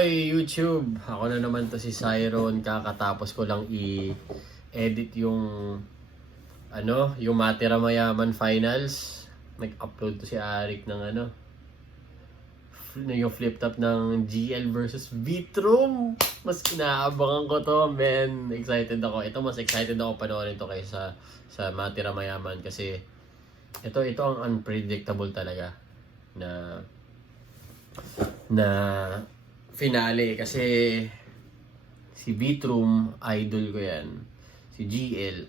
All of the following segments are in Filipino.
Hoy YouTube! Ako na naman to si Cyron. Kakatapos ko lang i-edit yung yung Matira Mayaman Finals. Nag-upload to si Arik ng yung flip top ng GL versus Vitrum. Mas inaabangan ko to, man. Excited ako. Ito mas excited ako panoorin to kaysa sa Matira Mayaman kasi ito ang unpredictable talaga na finale kasi si Vitrum idol ko yan, si GL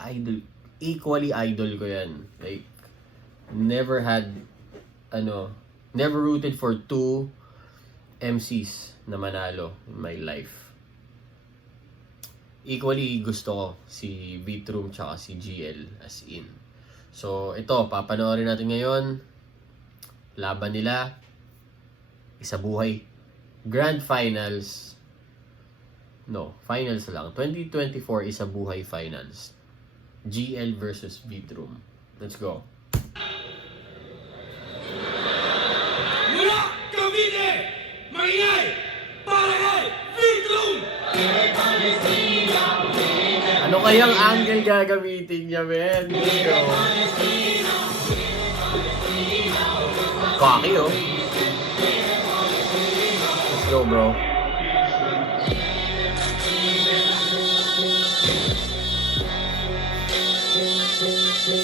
equally idol ko yan. Like never rooted for two MCs na manalo in my life. Equally gusto ko si Vitrum tsaka si GL as in. So ito papanoorin natin ngayon laban nila isa buhay Grand Finals. No, finals lang. 2024 isa buhay finals. GL versus Vitrum. Let's go. Mula Cavite, maingay para kay Vitrum. Ano kayang angle gagamitin niya, men? Let's go. Cocky, oh. Let's go, bro.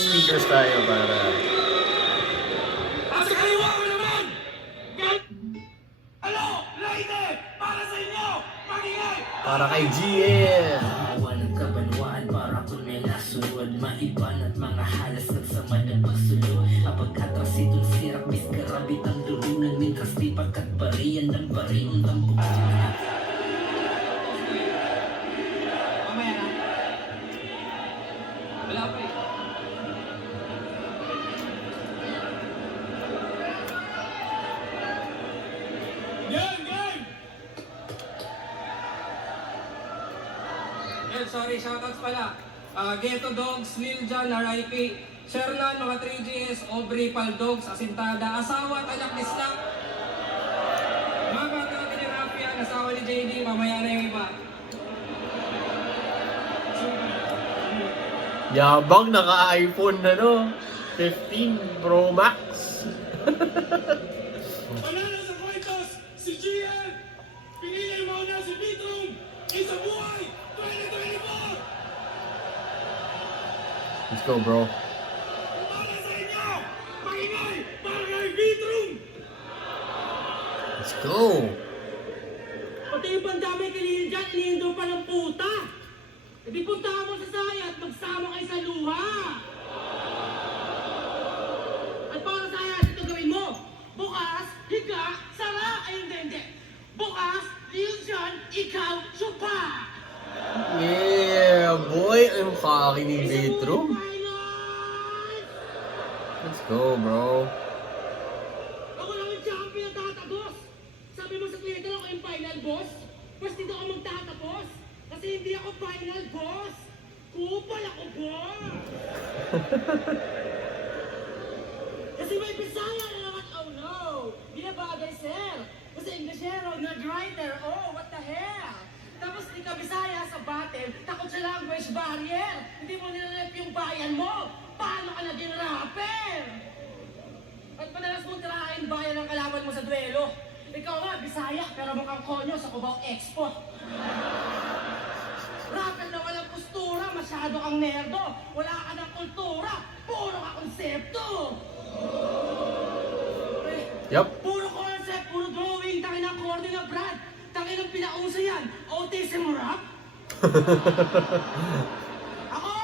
Speakers tayo para... At sa kaliwa ko naman, Hello, lady! Para sa inyo, maingay! Para kay GL. Walang kabanwaan para kung may nasunod maiban at mga halas nagsamad at pagsulod kapag atras itong sirap miskarabit ang durunan mintras di pagkatbarian ng bariong tambok. Mamaya na. Wala pa eh. Game! Sorry, shoutouts pala. Ghetto Dogs, Lil Jon, R.I.P. Shernan, mga 3GS, Aubrey, Paldogs, Asintada, asawa at anak ni Snack. Mga bata natin ni Rafian, asawa ni JD, mamaya na yung iba. Yabang naka-iPhone na, no? 15 Pro Max. Panalo sa Coitos, si GL! Pinili mo na si Vitrum! Isa buhay! 2024! Let's go, bro. Para sa inyo! Maingay! Para kay Vitrum! Let's go. Pati yung pandami kilili dyan, iniindo pa ng puta. E di puntahan mo sa saya at magsama kayo sa luha. At para sa saya, ito gawin mo. Bukas, higa, sara. Ay, hindi. Bukas, Lil Jon, ikaw, supa. Yeah, boy. Ang kaki ni Vitrum. Finals! Let's go, bro. Ako lang yung champion tatagos. Sabi mo sa Twitter ako yung final boss. Mas dito ako magtatapos. Kasi hindi ako final boss. Kupal ako, boss. Kasi may Bisaya na naman. Oh no. Di na bagay, sir. Kasi Englishero, not writer. Oh, what the hell? Tapos di ka Bisaya sa battle, takot sa language barrier. Hindi mo nilalap yung bayan mo. Paano ka naging rapper? At madalas mong tirahin bayan ng kalaban mo sa duelo. Ikaw nga, Bisaya, pero mukhang konyo sa Cubao Expo. Rapper na walang postura, masyado kang nerdo. Wala ka ng kultura, puro ka konsepto. Yup. Puro concept, puro drawing, tangin ang corny na brand. Tangin ang pinauso yan, autism rap. Ako,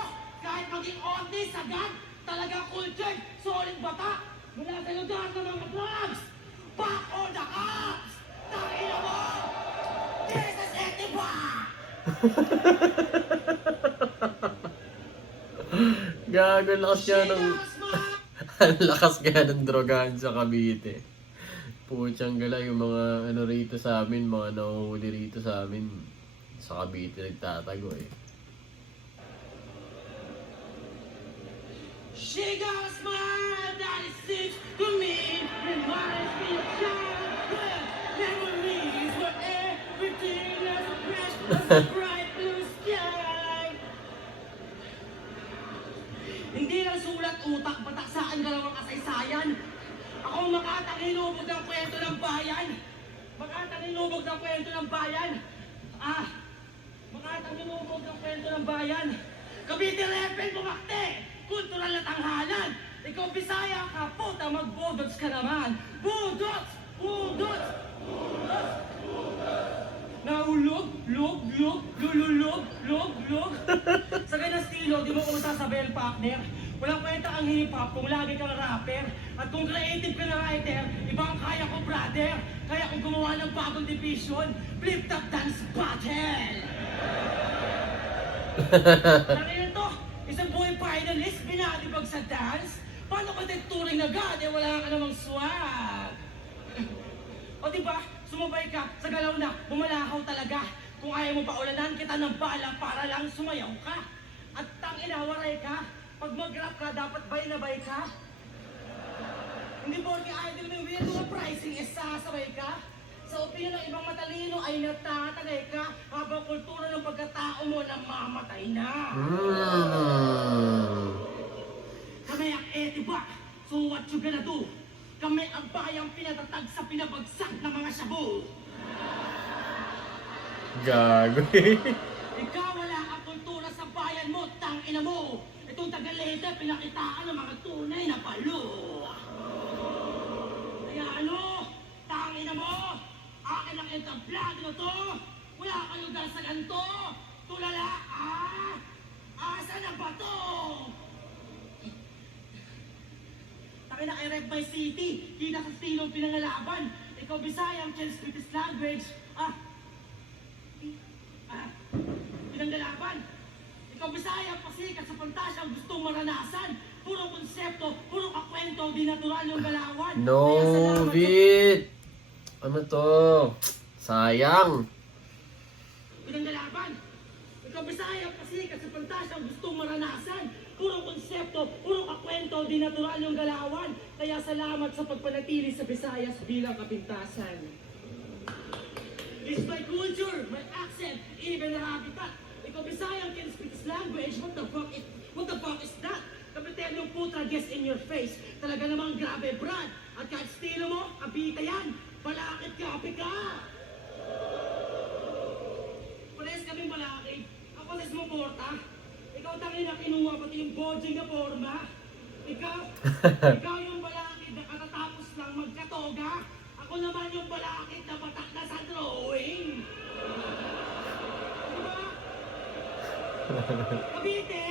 kahit maging autis, sagad, talagang cultured, solid bata. Mula sa lugar ng mga drugs. Back on the cops! Tangin mo! Jesus Etiba! Gago, lakas nga ng... Ang lakas nga ng drogahan sa Cavite. Putsang gala yung mga rito sa amin, mga nahuhuli rito sa amin. Sa Cavite nagtatago eh. She got a smile that is sits to me, reminds me of childhood memories where Bright blue sky. Hindi lang sulat utak, bataksaan dalawang kasaysayan. Ako ang makatang hinubog ng kwento ng bayan. Makatang hinubog ng kwento ng bayan. Makatang hinubog ng kwento ng bayan. Cavite Rebel bumakte, kultural na tanghalan. Ikaw Bisaya ka, puta magbudots ka naman. Budots! Budots! Budots! Nahulog, log, log, lululog, log, log. Sa ganang estilo, di mo uta sa bell partner. Walang kwenta ang hip-hop kung lagi kang rapper. At kung creative ka na writer, ibang kaya ko brother. Kaya kung gumawa ng bagong division, flip-top dance battle. Tangina to, isang buhay finalist, binatibag sa dance. Paano ka turing na God, wala ka namang swag. O diba, sumabay ka, sa galaw na, bumalakaw talaga. Kung ayaw mo paulanan kita ng bala para lang sumayaw ka. At tangina, waray ka. Pag mag-rap ka, dapat bay na bay ka. Hindi porke idol ng weirdo na pricing, sasabay ka. Sa opinion ng ibang matalino ay natatagay ka. Habang kultura ng pagkatao mo namamatay na. Kaya diba? So what you gonna do? Kami ang bayang pinatatag sa pinabagsak ng mga shabu. Gago. Ikaw wala ang kultura sa bayan mo, tangina mo. Itong Tagalete, pinakitaan ng mga tunay na palo. Kaya ano? Tangina mo? Akin ang entablado na to. Wala kang lugar sa ganito. Tulala, asa na ba to? Takin na i-rep my city. Kita sa stilong pinangalaban. Ikaw Bisayang can speak this language. Pinanggalaban. Ikaw Bisaya, pasikat sa pantasyang gustong maranasan. Puro konsepto, puro kakwento, di natural yung galawan. No, Kaya salamat Vit! Ano to? Sayang. Pinanggalaban. Ikaw Bisaya, pasikat sa pantasyang gustong maranasan. Puro konsepto, puro kakwento, di natural yung galawan. Kaya salamat sa pagpanatili sa Visayas bilang kapintasan. It's my culture, my accent, even the habitat. Ikaw Bisaya can speak this language. What the fuck is that? Kapitelyong putra, guess in your face. Talaga namang grabe, Brad. At kahit estilo mo, abita yan. Balakid kape ka. Parehas kaming balakid. Ako sa sumuporta. Ikaw tangin na kinuha pati yung bodging na forma. Ikaw yung balakid na katatapos lang magkatoga. Ako naman yung balakid na batak na sa drawing. Diba? Cavite!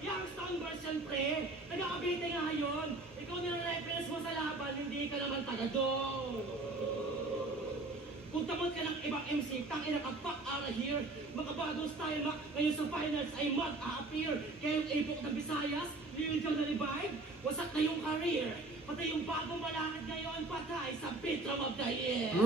Youngstown version pre. Taga-Cavite nga yun. Ikaw nire-reference mo sa laban, hindi ka naman taga doon. Kung tamad ka ng ibang MC, tangina ka, fuck out of here. Makabagong style mak, ngayon sa finals ay mag-a-appear. Kaya yung epok ng Visayas, Lil Jon na revive, wasak na yung career. Pati yung bagong balakid ngayon, patay sa Pitram of the Year.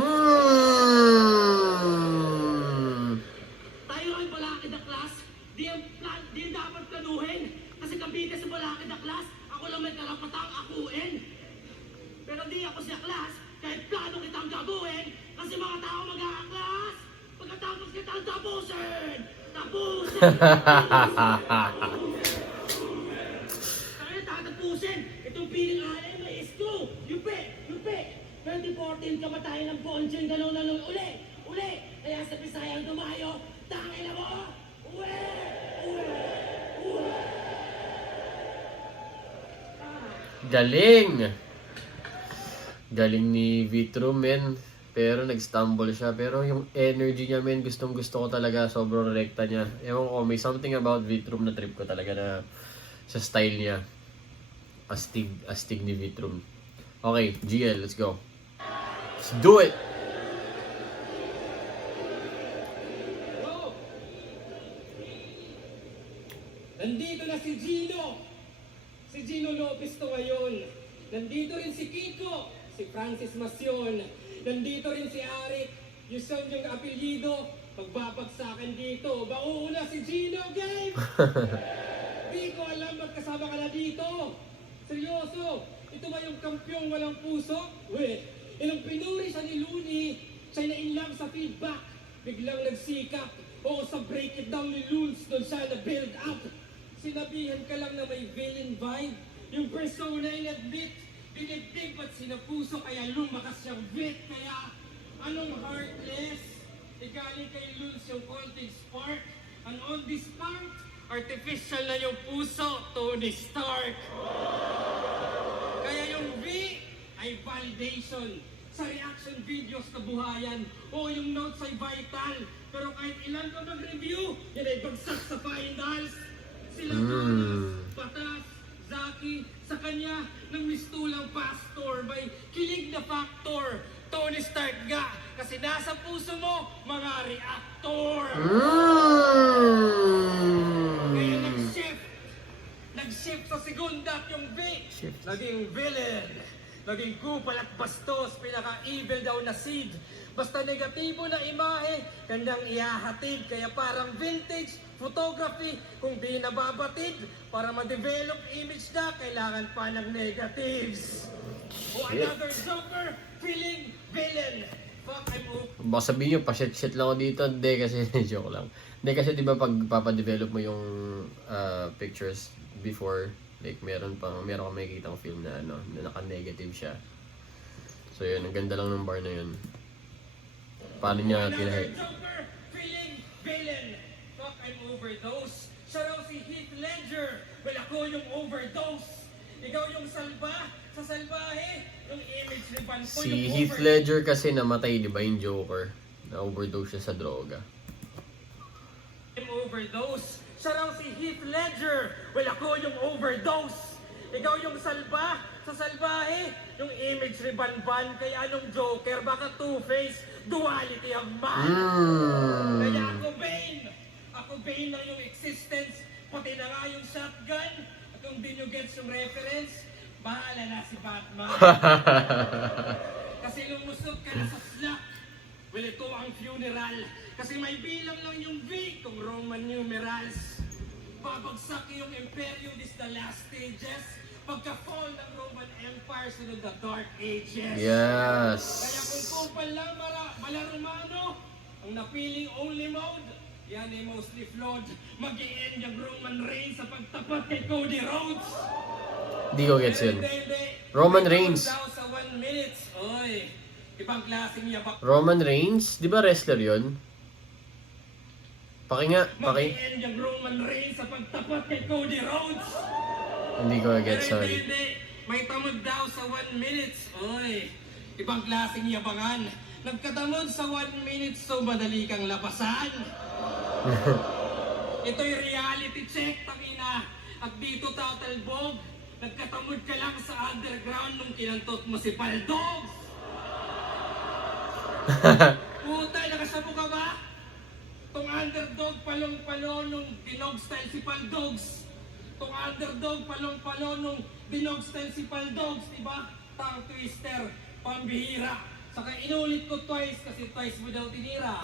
Tayo ay balakid na class, di yung dapat planuhin. Kasi Cavite sa balakid na class, ako lang may karapatang akuin. Pero di ako siya class, kahit plano kitang gagawin. Kasi mga tao mag-a-class, pagkatapos kitang tapusin. Tapusin! Kaya tatapusin, itong piling alay may isko. Yupe! 2014 kamatayan ng Bonjen, gano'n na nun uli. Kaya sa Bisayang dumayo, tangin na mo! Uwe! Galing! Galing ni Vitro, men. Pero nag-stumble siya. Pero yung energy niya, men, gustong gusto ko talaga. Sobrang rekta niya. Ewan ko, may something about Vitrum na trip ko talaga na sa style niya. Astig ni Vitrum. Okay, GL, let's go. Let's do it! Go! Nandito na si Gino! Si Gino Lopez to ngayon. Nandito rin si Kiko, si Francis Masyon. Nandito rin si Arik, yung yung apelyido. Pagbabagsakan dito, mauuna si Gino, game! Di ko alam ba't kasama ka na dito. Seryoso, ito ba yung kampyong walang puso? Wait, ilang pinuri siya ni Looney, siya na in love sa feedback. biglang nagsikap. Oo, sa break it down ni Lunes, doon siya na-build up. Sinabihan ka lang na may villain vibe. Yung persona in-admit, dinibdib at sinapuso, kaya lumakas siyang bit. Kaya, anong heartless? Igaling kay Lunes yung konting spark. And on this part, artificial na yung puso, Tony Stark. Kaya yung V ay validation. Sa reaction videos kabuhayan, o yung notes ay vital. Pero kahit ilan pa mag-review, yan ay bagsak sa finals. Sila Jonas, Patas, Zaki, sa kanya ng mistulang pastor, may kilig na factor. Tony Stark ga, kasi nasa puso mo, mga reactor. Kaya nag-shift sa segunda at yung V, naging villain. Naging kupal at bastos, pinaka-evil daw na seed. Basta negatibo na imahe, kanyang ihahatid. Kaya parang vintage photography, kung di nababatid. Para ma-develop image na, kailangan pa ng negatives. O another Joker, feeling villain. Fuck, I'm open. Baka sabihin nyo, pa-shit lang ako dito. Hindi, kasi joke lang. Hindi, kasi di ba pag papadevelop mo yung pictures before, like meron kang makikitang film na ano, na naka-negative siya. So yun, ang ganda lang ng bar na yun. Paano niya Another Joker, feeling villain. Fuck, I'm overdose. Siya raw si Heath Ledger. Well, ako yung overdose. Ikaw yung salba sa salbahe. Yung image ni Banpo Si yung Heath overdose. Ledger kasi namatay, di ba, yung Joker? Na-overdose siya sa droga. Overdose. Siya raw si Heath Ledger. Well, ako yung overdose. Ikaw yung salba sa salbahe. Yung image ni Banban. Kaya anong Joker? Baka Two-Face. Duality of man. Kaya ako Bane. Ako Bane lang yung existence. Pati na nga yung shotgun. At kung di nyo gets yung reference, bahala na si Batman. Kasi lumusot ka na sa slap. Well, ito ang funeral. Kasi may bilang lang yung V kung Roman numerals. Babagsak yung Imperium, this the last stages. Pagka-fall ng Roman Empire, sunod the Dark Ages. Yes. Kaya kung kupal lang Romano, ang napiling only mode, yan ay mostly flawed. Mag-i-end yung Roman reign sa pagtapat kay Cody Rhodes. Di ko gets yun. Hindi. Roman Reigns. Daw sa 1 minute. Oy, ibang klaseng yabak. Roman Reigns? Di ba wrestler yun? Paki nga, paki. Mag-i-end yung Roman reign sa pagtapat kay Cody Rhodes. Hindi ko gets, Pero sorry. hindi. May tamod daw sa 1 minute. Oy, ibang klaseng yabangan. Nagkatamod sa 1 minute so madali kang labasan. Ito'y reality check, tangina. At dito tatalbog. Nagkatamod ka lang sa underground nung kinantot mo si Paldogs. Puta, nakasabo ka ba? Tong underdog palong-palo nung dinog style si Paldogs. Tong underdog palong-palo nung dinog style si Paldogs, diba? Tang twister, pambihira. Saka inulit ko twice kasi twice mo daw tinira.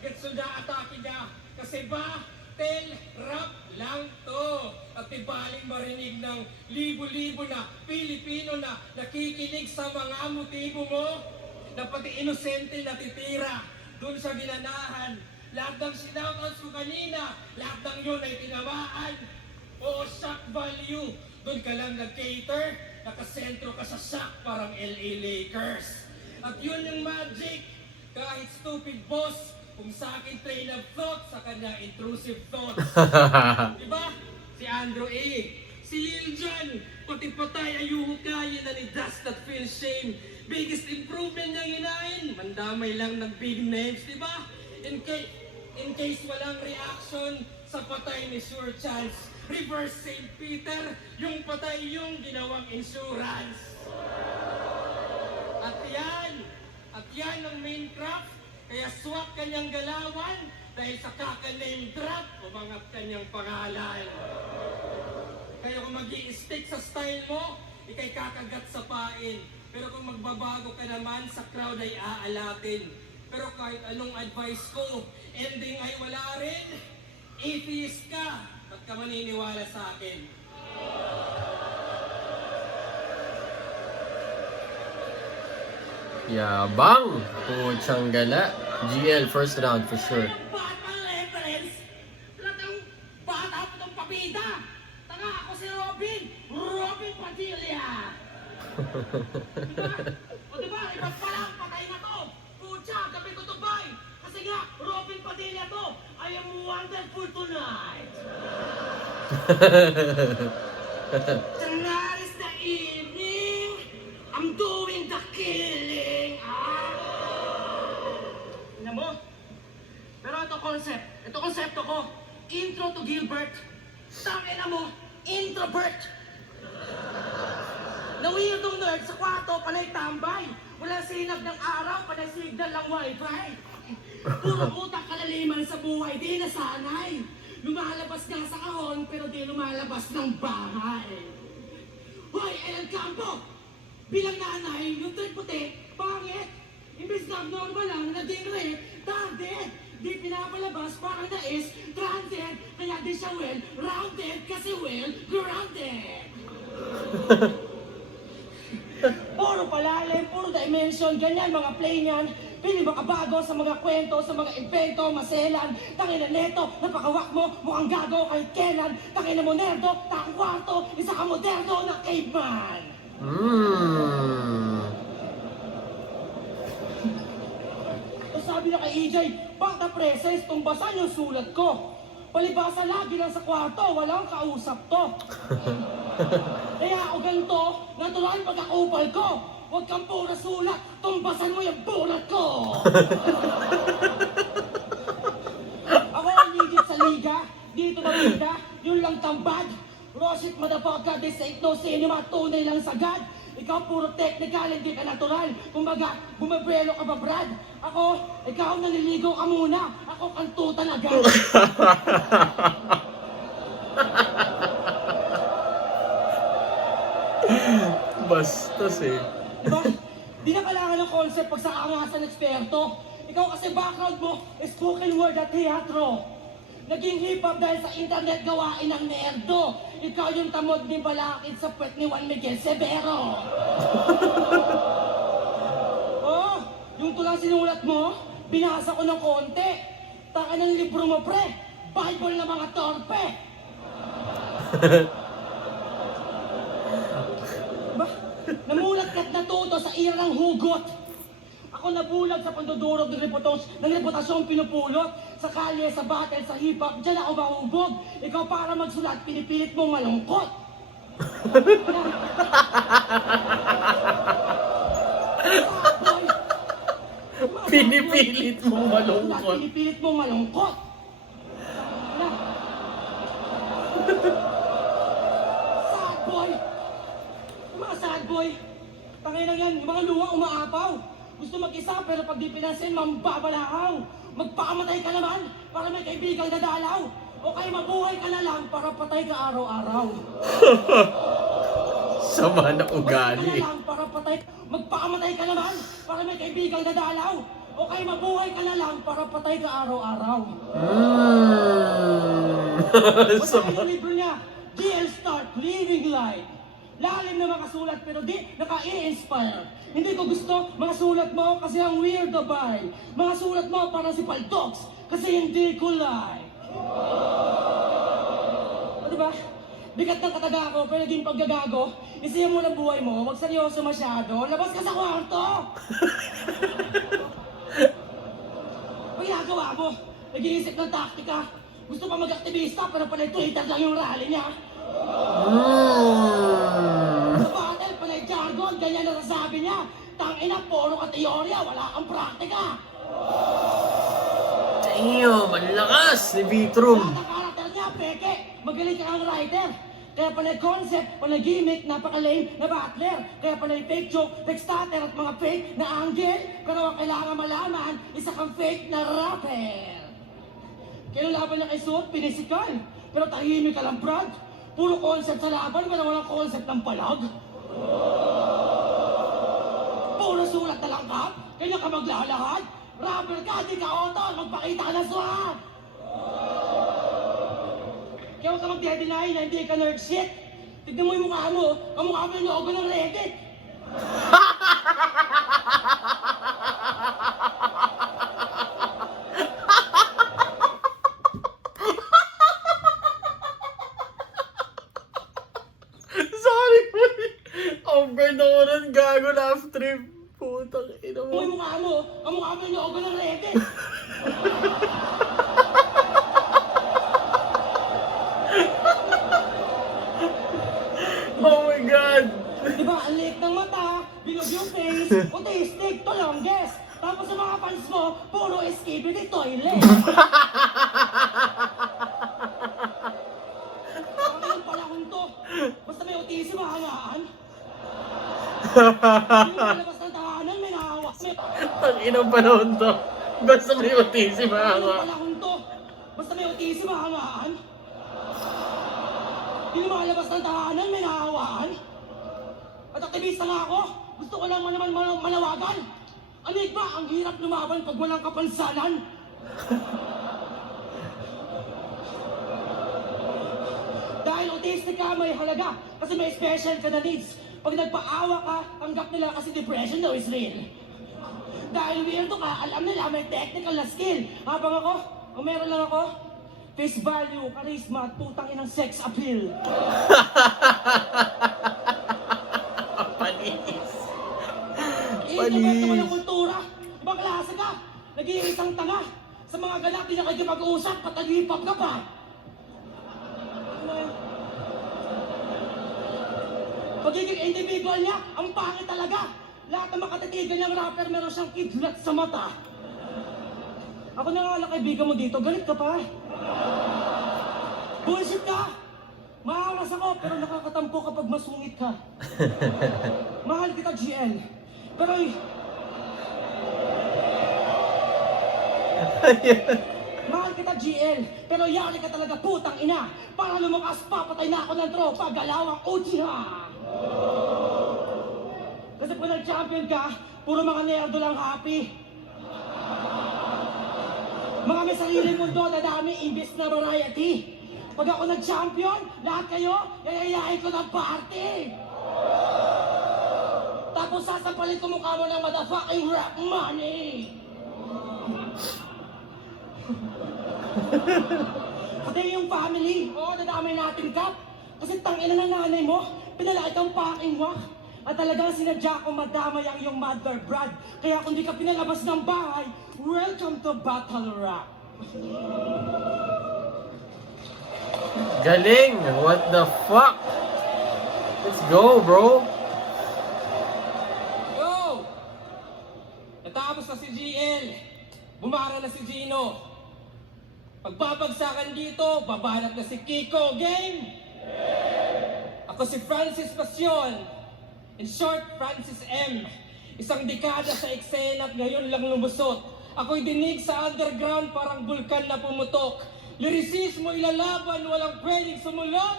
Gets so na atake na. Kasi ba, rap lang to. At ibaling marinig ng libo-libo na Pilipino na nakikinig sa mga motibo mo. Na pati inosente natitira. Doon sa ginanahan. Lahat ng shoutouts ko kanina, lahat ng yun ay tinamaan. Oo, shock value. Doon ka lang nag-cater, nakasentro ka sa shock parang LA Lakers. At yun yung magic. Kahit stupid boss, kung sa akin train of thought, sa kanya intrusive thoughts. Diba? Si Andrew A. Si Lil Jon, pati patay ayuho kaya na ni Dust That Feel Shame. Biggest improvement niya hinain, mandamay lang ng big names, diba? In case walang reaction sa patay ni Sure Chance, reverse St. Peter, yung patay yung ginawang insurance. At yan ang main craft, kaya swak kanyang galawan, dahil sa kaka-name drop, umangat kanyang pangalan. Kaya kung mag-i-stick sa style mo, ikay kakagat sa pain. Pero kung magbabago ka naman, sa crowd ay aalatin. Pero kahit anong advice ko, ending ay wala rin. Atheist ka, ba't ka maniniwala sa akin? Yabang! Putsang gala. GL, first round for sure. Ang bata ng reference. Talagang bata po ng pabida. Tanga ako si Robin. Robin Padilla. Diba? O diba, iba pa lang, patay na to. Putya, gabi ko to bay. Kasi nga, Robin Padilla to. I am wonderful tonight. Tonight is the evening. I'm doing the killing. Tignan mo. Pero ito concept. Ito konsepto ko. Intro to Gilbert. Tangina mo, introvert. Na weirdong nerd sa kwarto, panay tambay. Wala sinag ng araw, panay signal ng wifi. Puro utak kalaliman sa buhay, di nasanay. Lumalabas nga sa kahon, pero di lumalabas ng bahay. Hoy, El Campo! Bilang nanay, yung third puti, pangit. Imbis na abnormal lang, naging retarded. Di pinapalabas, parang nais, stranded. Kaya di siya well-rounded, kasi well-grounded. Puro palalim, puro dimension, ganyan mga play niyan. Pili makabago sa mga kwento, sa mga invento, maselan. Tangina neto, napakawak mo, mukhang gago kahit kailan. Tangina mo nerdo, takwarto, isa ka moderno na caveman. So sabi na kay EJ, bata preses, tumbasan yung sulat ko. Palibasa lagi lang sa kwarto, walang kausap to. Kaya ako ganito, natural pagkakupal ko. Huwag kang pura sulat, tumbasan mo yung bulat ko. Ako ang ligit sa liga, dito na liga, yun lang tambad. Rosit motherfucker, this ain't no cinema, tunay lang sagad. Ikaw puro technical, hindi ka natural. Kumbaga, bumabrelo ka ba, Brad? Ako, ikaw naliligo ka muna. Ako kantutan agad. Bastos eh. Diba? Di na kailangan ng concept pag sa angasan ng eksperto. Ikaw kasi background mo is spoken word at teatro. Naging hip-hop dahil sa internet gawain ng nerdo. Ikaw yung tamod ni balakid sa pwet ni Juan Miguel Severo. Oh, yung tulang sinulat mo, binasa ko ng konti. Taka ng libro mo, pre. Bible na mga torpe. Ba, namulat ka't natuto sa ira ng hugot. Ako nabulag sa pandudurog ng reputasyong pinupulot. Sa kalye, sa battle, sa hip-hop, dyan ako mahubog. Ikaw para magsulat, pinipilit mong malungkot. Pinipilit mong malungkot. Pinipilit mong malungkot. Sad boy. Yung mga sad boy. Tangay na yan, yung mga luha umaapaw. Gusto mag-isa pero pag di pinansin, mambabalahaw. Magpakamatay ka naman para may kaibigang dadalaw. O kaya mabuhay ka na lang para patay ka araw-araw. Sama na ugali. Magpakamatay ka naman para may kaibigang dadalaw. O kaya mabuhay ka na lang para patay ka araw-araw. Basta yung libro niya, GL Start Living Life. Lalim na makasulat pero di naka-i-inspire. Hindi ko gusto mga sulat mo kasi ang weirdo bay. Mga sulat mo para si Paldox kasi hindi ko like. O diba? Bigat ng katagago pero naging paggagago. Isiya mo lang buhay mo, wag seryoso masyado. Labas ka sa kwarto! Ang ginagawa mo, nag-iisip ng taktika. Gusto pa mag-aktivista pero panay Twitter lang yung rally niya. Sa battle, panay jargon, ganyan na nasabi niya. Tangina, puro ka teorya, wala kang praktika. Damn, ang lakas ni Vitrum. Lahat ng karakter niya, peke. Magaling ka ang writer. Kaya panay concept, panay gimmick, napaka-lame na battler. Kaya panay fake joke, fake starter at mga fake na angle. Pero ang kailangan malaman, isa kang fake na rapper. Kaya laban niya kay Suot, pinisikal. Pero tahimik ka lang, Brad. Puro concept sa laban, pero walang concept ng palag. Puro sulat na lang ka, kanya ka maglalahad. Rapper ka, di ka otol, magpakita ka na swag. Kaya huwag ka mag-deny na hindi ka nerd shit. Tignan mo yung mukha mo, ang mukha mo yung logo ng Reddit. ako nun, gago laugh trip. Putang ina mo. Ang mukha mo, ang mukha mo yung loob ng rete. Oh my God! Diba, ang liit ng mata, bilog yung face, autistic, to longest. Tapos sa mga fans mo, puro escape with the toilet. Ang yung palakong to, basta may autism, mahangaan. Yung malabas ng tahanan, may nahawa. Ang inang panahon to. Basta may autism Yung ako. palakong to, basta may autism, mahangaan. Yung malabas ng tahanan, may nahawaan. At aktivista nga ako, gusto ko lang naman manawagan. Ano ba, ang hirap lumaban pag walang kapansanan. Dahil autistic ka, may halaga. Kasi may special ka na needs. Pag nagpaawa ka, tanggap nila kasi depression daw is real. Dahil weirdo ka, alam nila may technical na skill. Habang ako, ang meron lang ako, face value, charisma, tutang inang sex appeal. Panis. Iingat naman ang kultura. Ibang klase ka. Nag-iisang tanga. Sa mga ganap, di na kayo mag-uusap, patalipap ka pa. Pagiging individual niya, ang pangit talaga. Lahat ng makatitigan niyang rapper, meron siyang kidlat sa mata. Ako na nga lang kaibigan mo dito, galit ka pa. Bullshit ka! Maawas ako, pero nakakatampo kapag masungit ka. Mahal kita, GL. Pero mahal kita, GL. Pero yari ka talaga, putang ina. Para lumakas, papatay na ako ng tropa. Galawang Uchiha. Kasi kung nag-champion ka, puro mga nerdo lang happy. Mga may sariling mundo na dami, imbis na variety. Pag ako nag-champion, lahat kayo, yayayain ko ng party. Tapos sasampalin ko mukha mo ng motherfucking rap money. Pati yung family, nadamay natin ka. Kasi tangina ng nanay mo, pinalaki kang paking wak. At talagang sinadya kong madamay ang iyong mother brad. Kaya kung di ka pinalabas ng bahay, welcome to Battle Rap. Galing! What the fuck? Let's go, bro! Go! Natapos na si GL. Bumara na si Gino. Pagbabagsakan dito, babanat na si Kiko. Game! Ako si Francis Pasyon. In short, Francis M. Isang dekada sa eksena at ngayon lang lumusot. Ako'y dinig sa underground parang bulkan na pumutok. Lyricismo ilalaban, walang pwedeng sumulot.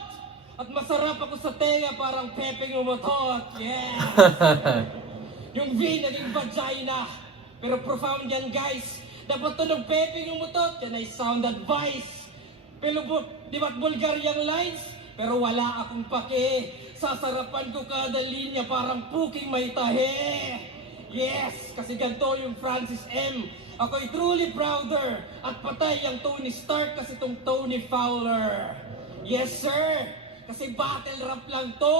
At masarap ako sa tenga parang pepeng umutot. Yeah! Yung V naging vagina. Pero profound yan, guys. Dapat to ng pepeng umutot, yan ay sound advice. Pero di ba't bulgar yung lines? Pero wala akong pake. Sasarapan ko kada linya parang puking may tahe. Yes, kasi ganito yung Francis M. Ako'y truly prouder. At patay ang Tony Stark kasi tong Tony Fowler. Yes, sir. Kasi battle rap lang to.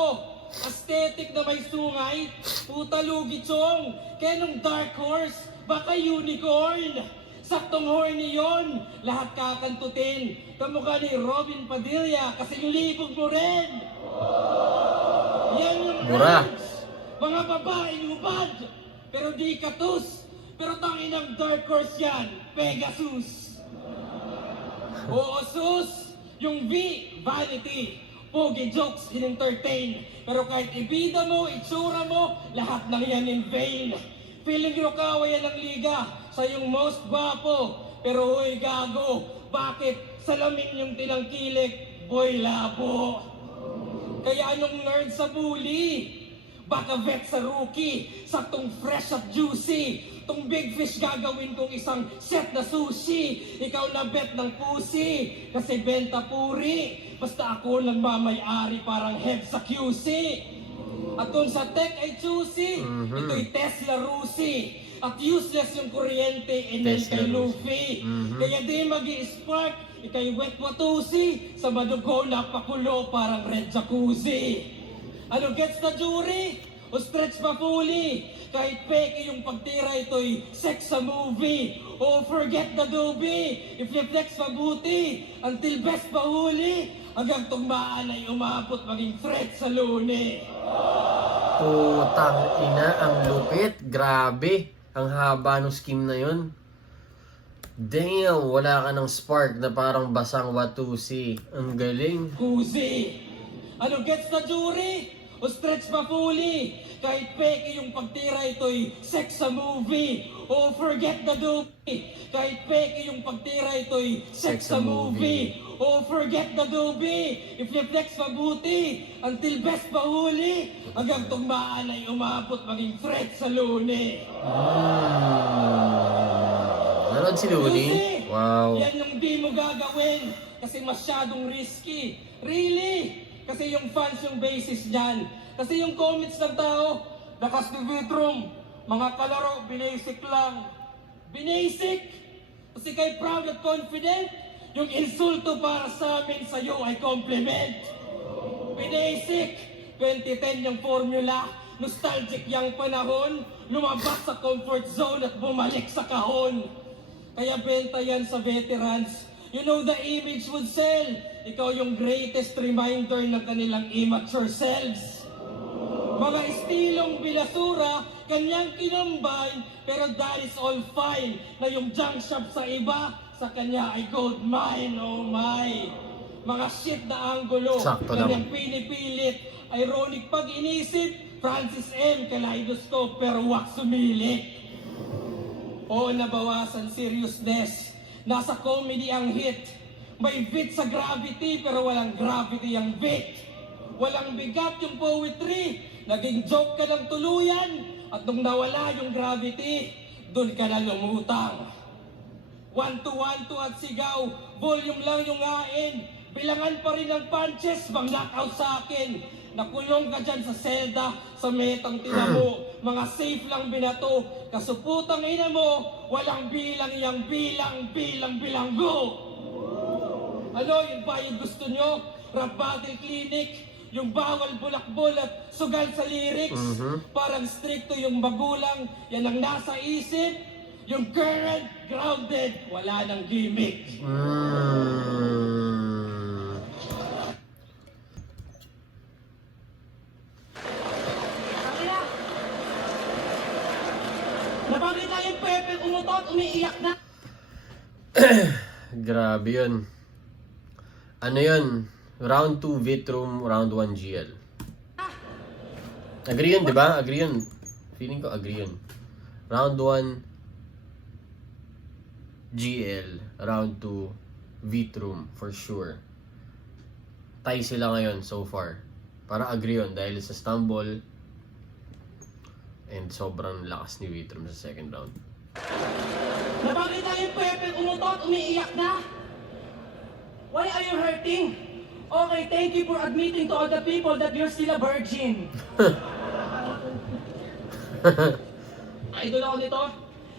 Aesthetic na may sungay. Puta lugi chong. Kaya nung Dark Horse, baka unicorn. Saktong horny yon. Lahat kakantutin. Kamukha ni Robin Padilla kasi yung libog mo rin. Yan yung Mura. rhymes. Mga babaeng hubad. Pero di katus. Pero tangin ng Dark Horse yan. Pegasus. Oo, sus. Yung V, vanity. Pogi jokes, in-entertain. Pero kahit ibida mo, itsura mo, lahat ng yan in vain. Feeling nyo kawayan ng liga sa yung most gwapo. Pero huy gago, bakit salamin yung tinangkilik, boy labo? Kaya nung nerd sa bully, baka vet sa rookie, saktong fresh at juicy. Tong big fish gagawin kong isang set na sushi. Ikaw na bet ng pusi, kasi benta puri. Basta ako lang mamay-ari parang head sa QC. At kung sa tech ay choosy, ito'y Tesla Rusi. At useless yung kuryente, enel Tesla kay Rusi. Luffy. Kaya di mag-i-spark, ikay wet watusi. Sa madugo napakulo parang red jacuzzi. Ano gets na jury? o stretch pa fully. Kahit peke yung pagtira, ito'y sex sa movie. O forget the doobie, i-flex mabuti, until best pa huli. Hanggang tugmaan ay umabot maging threat sa luni. Putang ina, ang lupit. Grabe. Ang haba ng scheme na yun. Damn, wala ka ng spark na parang basang watusi. Ang galing. Kuzi, ano gets na jury? O stretch pa fully? Kahit peke yung pagtira, ito'y sex sa movie. O forget the doobie, kahit peke yung pagtira, ito'y sex sa movie. O forget the doobie, i-flex mabuti, until best pa huli. Hanggang tugmaan ay umabot maging threat sa luni. Nanood si Looney? Lucy, Wow. yan yung di mo gagawin kasi masyadong risky. Really? Kasi yung fans yung basis dyan. Kasi yung comments ng tao, lakas ni Vitrum, mga kalaro, binasic lang. Binasic? Kasi kay proud at confident, yung insulto para sa amin sa'yo ay compliment. Binasic, 2010 yung formula, nostalgic yung panahon, lumabas sa comfort zone at bumalik sa kahon. Kaya benta yan sa veterans. You know the image would sell. Ikaw yung greatest reminder ng kanilang immature selves. Mga estilong bilasura, kanyang kinumbine, pero that is all fine. Na yung junk shop sa iba, sa kanya ay gold mine, oh my. Mga shit na anggulo, Sakto lang. kanyang pinipilit. Ironic pag inisip, Francis M. Kaleidoscope, pero wak sumilit. Oo, nabawasan seriousness. Nasa comedy ang hit. May beat sa gravity pero walang gravity ang beat. Walang bigat yung poetry. Naging joke ka ng tuluyan. At nung nawala yung gravity, dun ka na lumutang. 1-2, 1-2 at sigaw. Volume lang yung hain. Bilangan pa rin ng punches, bang knockout sa akin. Nakulong ka dyan sa selda, sa metang tinamo. Mga safe lang binato. Kasuputang ina mo, walang bilang yang bilanggo. Ano, yun ba yung gusto nyo? Rap battle clinic, yung bawal bulakbol at sugal sa lyrics. Parang stricto yung magulang, yan ang nasa isip. Yung current, grounded, wala nang gimmick. Napakita yung Pepe umutot, umiiyak na. Grabe yun. Ano yun? Round 2 Vitrum, round 1 GL. Agree yun, di ba? Agree yun. Feeling ko agree yun. Round 1 GL, round 2 Vitrum, for sure. Tie sila ngayon so far. Para agree yun dahil sa stumble and sobrang lakas ni Vitrum sa second round. Napakita yung Pepe umutot, umiiyak na. Why are you hurting? Okay, thank you for admitting to all the people that you're still a virgin. Idol ako nito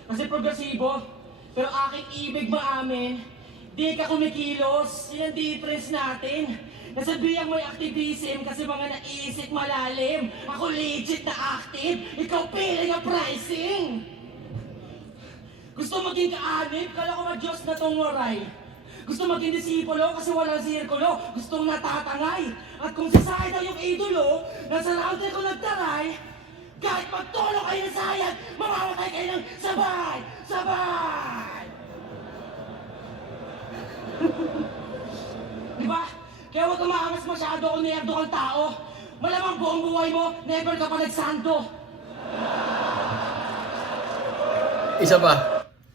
kasi progresibo. Pero aking ibig maamin, di ka kumikilos. Yan ang difference natin. Nasabihan mo yung activism kasi mga naisip malalim. Ako legit na active, ikaw piling ang pricing. Gusto maging kaanib, kala ko ma-Diyos na tong waray. Gusto maging disipulo kasi walang sirkulo. Gustong natatangay. At kung si Sai daw yung idolo, nasa round ko nagtaray, kahit magtulong kayo ng sayang, mamamatay kayo ng sabay! Sabay! Diba? Kaya huwag kang maangas masyado kung niyardo kang tao. Malamang buong buhay mo, never ka pa nagsanto. Isa pa.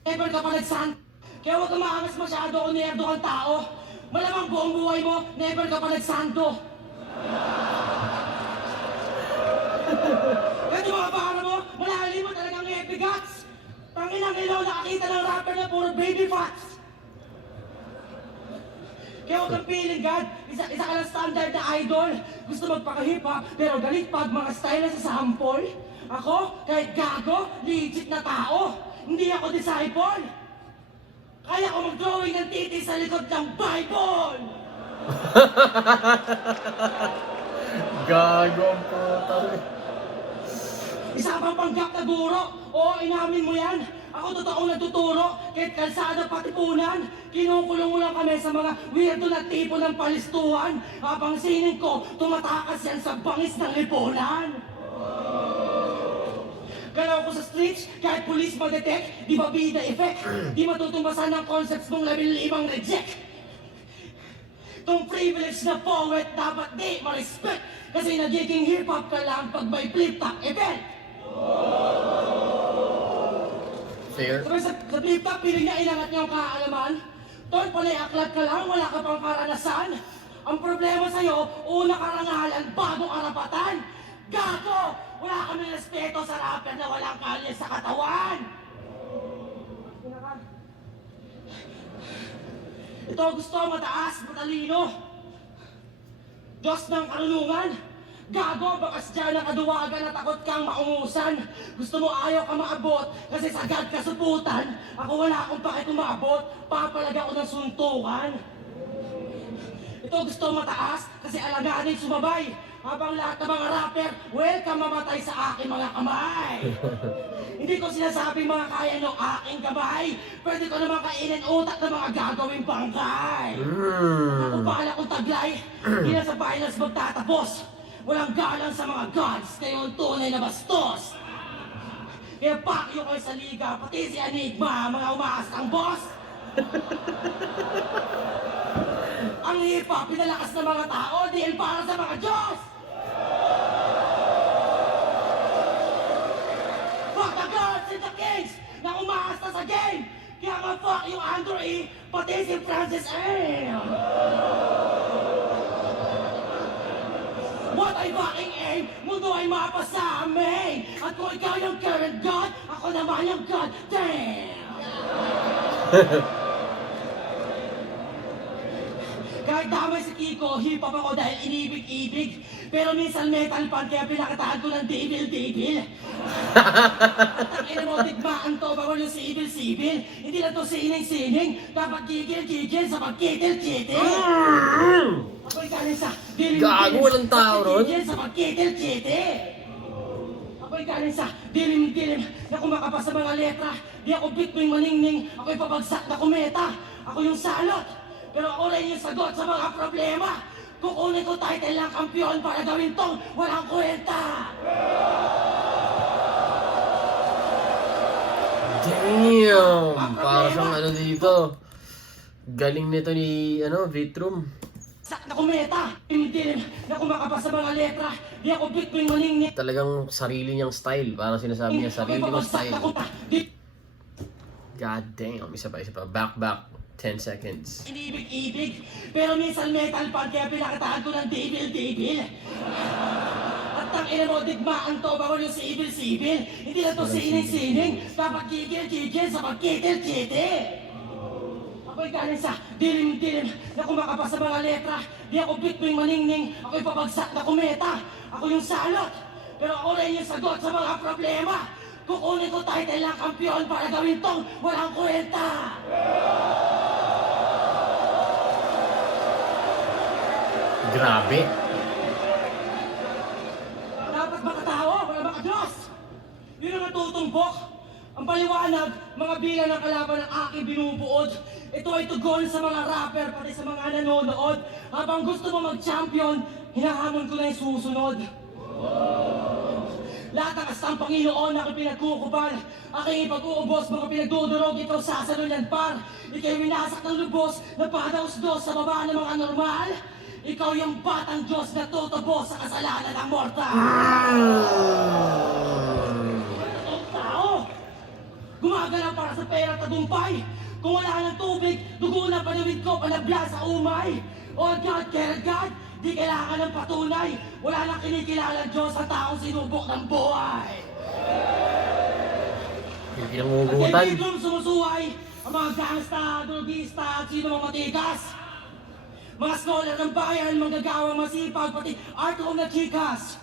Never ka pa nagsanto. Kaya huwag kang maangas masyado kung niyardo kang tao. Malamang buong buhay mo, never ka pa nagsanto. Kaya yung mga baka mo, malalim mo talagang heavy guts. Tanginang ilaw nakakita ng rapper na puro baby fats. Kaya huwag kang feeling God, isa ka lang standard na idol. Gusto magpaka-hip ha, pero galit pag mga style na sa sample. Ako, kahit gago, legit na tao. Hindi ako disciple. Kaya ko mag-drawing ng titi sa likod ng Bible. Gago ang puta. Isa pang panggap na guro. Oo, inamin mo yan. Ako totoong nagtuturo. Kahit kalsada patipunan. Kinukulong mo lang kami sa mga weirdo na tipo ng palistuhan. Habang sining ko, tumatakas yan sa bangis ng lipunan. Galaw ko sa streets, kahit police ma-detect, di ba bida effect? Di matutumbasan ng concepts mong 15 reject. Tong privilege na poet dapat di ma-respect. Kasi nagiging hip-hop ka lang pag may flip-top event. Fair. Sabi sa flip-top, piling niya ilangat niya ang kaalaman. Tol, panay aklat ka lang, wala ka pang karanasan. Ang problema sa'yo, una karangalan, bago karapatan. Gago! Wala kami respeto sa rapper na walang kalye sa katawan! Ito gusto mataas, matalino. Diyos ng karunungan. Gago, bakas dyan ang kaduwagan na takot kang maungusan. Gusto mo ayaw ka maabot kasi sagad ka suputan. Ako wala akong bakit umabot, papalag ako ng suntukan. Ito gusto mataas kasi alaganin sumabay. Habang lahat ng mga rapper, welcome mamatay sa aking mga kamay. Hindi ko sinasabing mga kaya ng aking kamay. Pwede ko naman kainin utak ng mga gagawing bangkay. Ako bahala kong taglay, hindi na sa violence magtatapos. Walang galang sa mga gods, kayo ang tunay na bastos. Kaya pakyo kayo sa liga, pati si Enigma, mga umaastang boss. Ang hip-hop, pinalakas ng mga tao, dahil para sa mga Diyos. Fuck the gods and the kings na umaasta sa game. Kaya nga fuck yung Andrew E, pati si Francis M. What ay fucking aim, mundo ay mapa sa amin. At kung ikaw yung current god, ako naman yung god, damn. Kahit damay si Kiko, hip-hop ako dahil inibig-ibig. Pero minsan metal pan, kaya pinakataan ko ng devil-devil. At ang ina mo, digmaan to, bawal yung sibil-sibil. Hindi na to sining-sining, dapat gigil-gigil sa pagkitil-kitil. Ako'y galing sa dilim-dilim. Gago, walang tao ron. Gigil sa pagkitil-kitil. Ako'y galing sa dilim-dilim na kumakapas sa mga letra. Di ako bitwing maningning, ako'y pabagsak na kumeta. Ako yung salot. Pero ako rin yung sagot sa mga problema. Kukunin ko title ng kampiyon para gawin tong walang kwenta. Damn! Para siyang ano dito. Galing nito ni, Vitrum. Sak na kumeta. Dilim na kumakapas sa mga letra. Di ako bitwing maningning. Talagang sarili niyang style. Parang sinasabi niya, sarili Ako'y kong pabagsak style. na kumeta. God damn. Isa pa. Back. 10 seconds. Inibig-ibig, pero minsan metal pan, kaya pinakataan ko ng devil-devil. At ang ina mo, digmaan to, bawal yung sibil-sibil. Hindi na to sining-sining, dapat gigil-gigil sa pagkitil-kitil. Ako'y galing sa dilim-dilim na kumakapas sa mga letra. Di ako bitwing maningning, ako'y pabagsak na kumeta. Ako yung salot, pero ako rin yung sagot sa mga problema. Kukunin ko title ng kampiyon para gawin tong walang kwenta. Grabe. Dapat makatawa, wala makadiyos. Yun ang natutumbok. Ang paliwanag, mga bilang ng kalaban ng aking binubuod. Ito ay tugon sa mga rapper, pati sa mga nanonood. Habang gusto mo mag-champion, hinahamon ko na yung susunod. Lahat ng astang Panginoon na aking pinagkukubal. Aking ipag-uubos, mga pinagdudurog, ikaw sasalol yan par. Ika'y winasak ng lubos, nagpadaos-dos sa baba ng mga normal. Ikaw yung batang Diyos na tutubo sa kasalanan ng mortal. Ang tao, gumagalaw para sa pera at tagumpay. Kung wala ng tubig, dugo na panuwid ko, panabla sa umay. Oh God, care God, di kailangan ng patunay. Wala nang kinikilala Diyos sa taong sinubok ng buhay. Yung At kay pinangugutan. Bidrum sumusuway, ang mga gangsta, drugista, at sino mga matigas. Mga scholar ng bayan, manggagawang masipag, pati art home na chikas.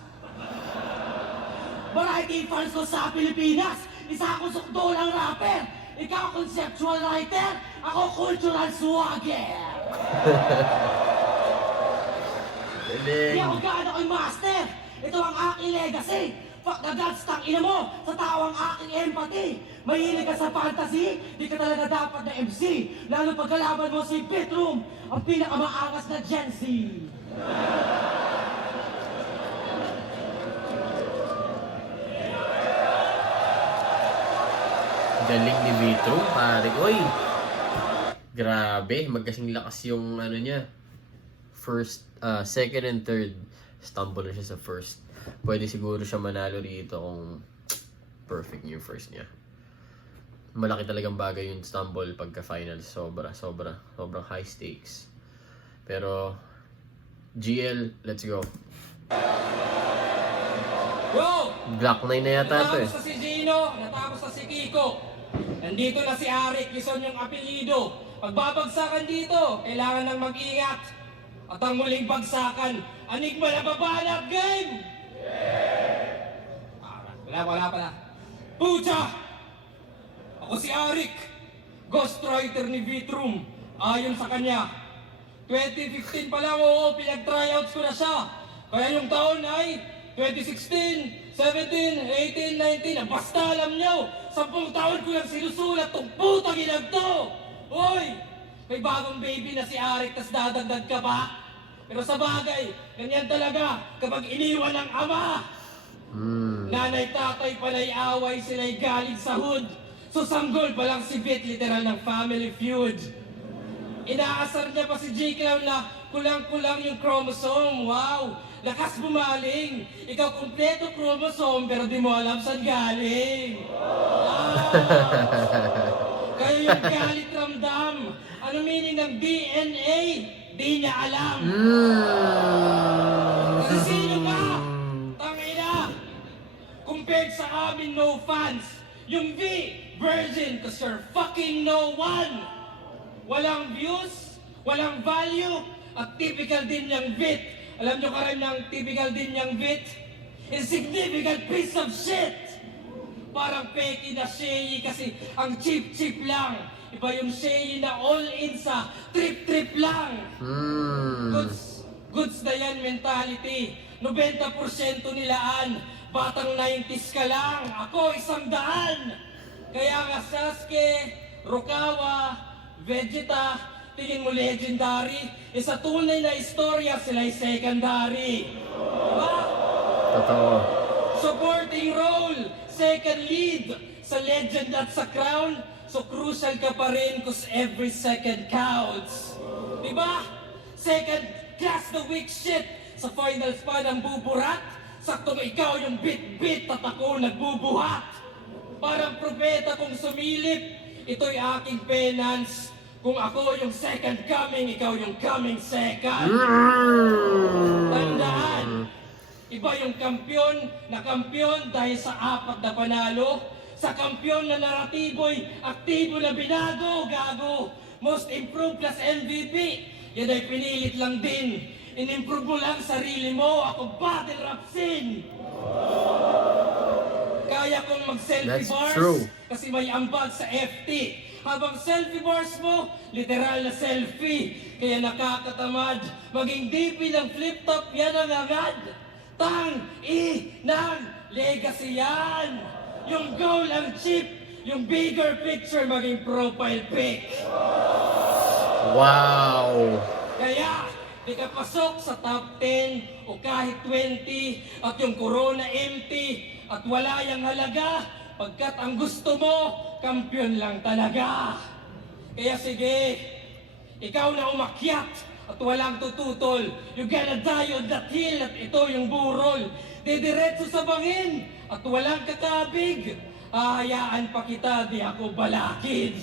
Variety fans ko sa Pilipinas, isa akong sukdulang rapper. Ikaw conceptual writer, ako cultural swagger. Di Galing. ako gaano ko'y master, ito ang aking legacy. Fuck the gods, tangina mo! Sa tawang aking empathy! Mahilig ka sa fantasy? Di ka talaga dapat na MC! Lalo pag kalaban mo si Bedroom, ang pinakamaangas na Gen Z! Galing ni Vitro, pare. Oy! Grabe, magkasing lakas yung ano niya. Second and third. Stumble na siya sa first. Pwede siguro siya manalo rito kung perfect yung first niya. Malaki talagang bagay yung stumble pagka finals. Sobrang high stakes. Pero, GL, let's go. Go! Black 9 na yata ito eh. Natapos na si Gino, natapos na si Kiko. Nandito na si Arik, Lison yung apelido. Pagbabagsakan dito, kailangan nang mag-ingat. At ang muling bagsakan, Enigma na babanat game! Wala pala. Pucha! Ako si Arik, ghostwriter ni Vitrum. Ayon sa kanya, 2015 pa lang, oo, pinag-tryouts ko na siya. Kaya yung taon ay 2016, 17, 18, 19, basta alam nyo, 10 taon ko lang sinusulat tong putang ilag to! Hoy! May bagong baby na si Arik, tas dadagdag ka ba? Pero sa bagay, ganyan talaga kapag iniwan ng ama. Nanay, tatay pala'y away, sila'y galing sa hood. So sanggol pa lang si Vit, literal ng family feud. Inaasar niya pa si J-Clown na kulang-kulang yung chromosome. Wow! Lakas bumaling. Ikaw kumpleto chromosome pero di mo alam saan galing. Kaya yung galit ramdam. Ano meaning ng DNA? Di niya alam. Kasi sino ka? Tangina! Compared sa amin, no fans. Yung V, virgin, cause you're fucking no one. Walang views, walang value, at typical din yung Vit. Alam nyo ka rin ng typical din yung Vit? Insignificant piece of shit! Parang peki na Shea kasi ang cheap-cheap lang. Iba yung Shea na all-in sa trip-trip lang. Goods na yan mentality. 90% nilaan. Batang 90s ka lang. Ako 100. Kaya nga Sasuke, Rukawa, Vegeta, tingin mo legendary. Sa tunay na istorya, sila'y secondary. Diba? Totoo. Supporting role, second lead sa legend at sa crown. So crucial ka pa rin cause every second counts. Diba? Second class the weak shit. Sa finals pa ng buburat. Saktong ikaw yung bit-bit at ako nagbubuhat. Parang propeta kong sumilip. Ito'y aking penance. Kung ako yung second coming, ikaw yung coming second. Tandaan, iba yung kampiyon na kampiyon dahil sa 4 na panalo. Sa kampiyon na naratibo'y aktibo na binago, gago. Most improved plus MVP, yan ay pinilit lang din. In-improve mo lang sarili mo, ako battle rap scene. Kaya kong mag-selfie That's bars true. kasi may ambag sa FT. Habang selfie bars mo, literal na selfie. Kaya nakakatamad, maging DP ng flip-top, yan ang agad. Tang-i-nang legacy yan. Yung goal ang cheap, yung bigger picture maging profile pic. Wow! Kaya, di ka pasok sa top 10 o kahit 20 at yung corona empty at wala yung halaga pagkat ang gusto mo, kampiyon lang talaga. Kaya sige, ikaw na umakyat at walang tututol. You gotta die on that hill at ito yung burol. Didiretso sa bangin at walang kakabig. Ahayaan pa kita, di ako balakid.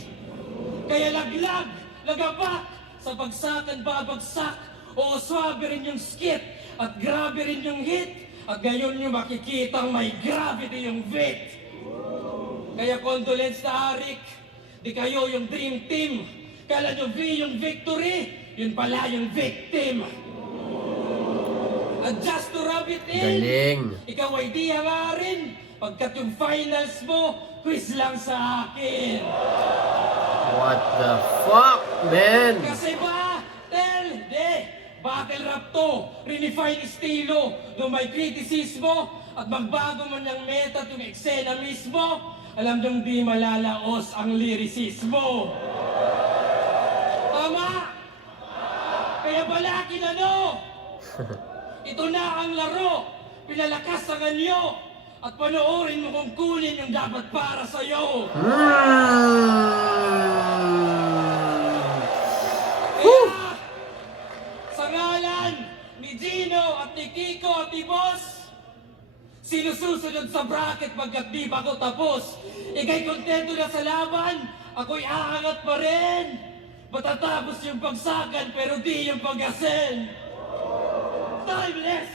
Kaya laglag, lagabak, sa bagsakan babagsak. O swabe rin yung skit at grabe rin yung hit. At gayon nyo makikitang may gravity yung Vit. Kaya condolence na Arik, di kayo yung dream team. Kala nyo V yung victory, yun pala yung victim. At just to rub it in, Galing! ikaw ay di hangarin. Pagkat yung finals mo, quiz lang sa akin. What the fuck, man? Kasi ba, battle rap to, redefine estilo, no may kritisismo, at magbago man ng meta at yung eksena mismo, alam niyong di malalaos ang lirisismo. Tama! Kaya balaki na no! Ito na ang laro! Pinalakas ang anyo! At panoorin mo kung kunin yung dapat para sa'yo! Kaya, sa ngalan ni Gino at ni Kiko at ni Boss, sinususunod sa bracket pagkat di pa ako tapos. Ika'y kontento na sa laban, ako'y aangat pa rin. Matatapos yung pagsakan pero di yung pag-asen. Timeless!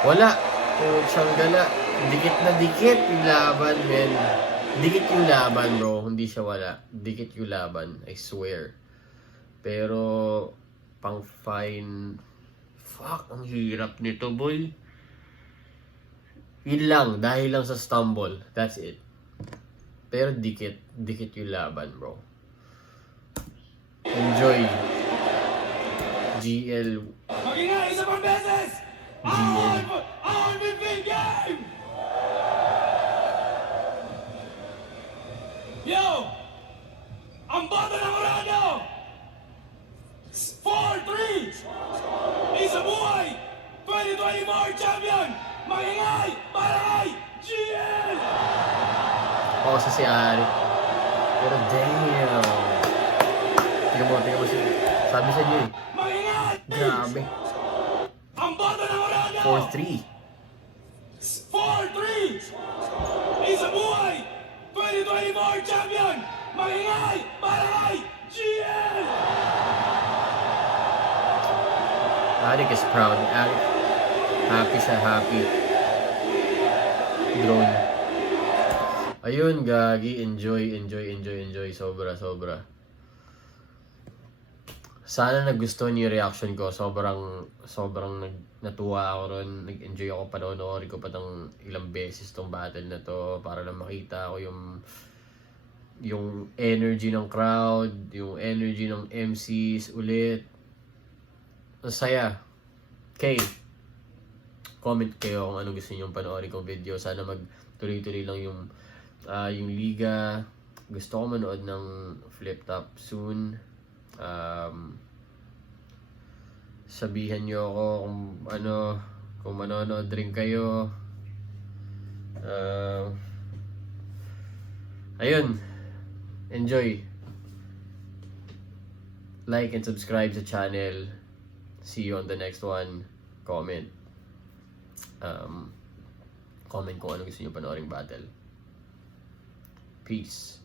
Wala. Putsang gala. Dikit na dikit yung laban, men. Dikit yung laban, bro. Hindi siya wala. Dikit yung laban. I swear. Pero, pang fine. Fuck, ang hirap nito, boy. Yun lang. Dahil lang sa stumble. That's it. Pero dikit. Dikit yung laban, bro. Enjoy. GL. Mag-ingay, isa pang beses! On with big game! Yo! Ang bata ng Orlando! 4-3! Isa buhay! 2024 champion! Mag-ingay para kay GL! Oo, sa si Ari. Pero damn. Tingnan mo siya. Sabi sa niyo eh. Mag-ingay! Grabe. Ang bata ng Orlando! 4-3. 4-3! Isa buhay! 2024 champion! Mag-ingay para kay GL! Arik is proud. Arik. Happy siya, happy. Drone. Ayun, gagi. Enjoy. Sobra. Sana nagustuhan niyo yung reaction ko. Sobrang natuwa ako ron. Nag-enjoy ako, panoorin ko pa ng ilang beses tong battle na to para lang makita ko yung energy ng crowd, yung energy ng MCs ulit. Ang saya. Okay. Comment kayo kung ano gusto niyo panoorin kong video. Sana magtuloy-tuloy lang yung liga. Gusto ko manood ng flip top soon. Sabihan niyo ako kung manonood rin kayo. Ayun. Enjoy. Like and subscribe sa channel. See you on the next one. Comment. Comment kung ano gusto niyo panooring battle. Peace.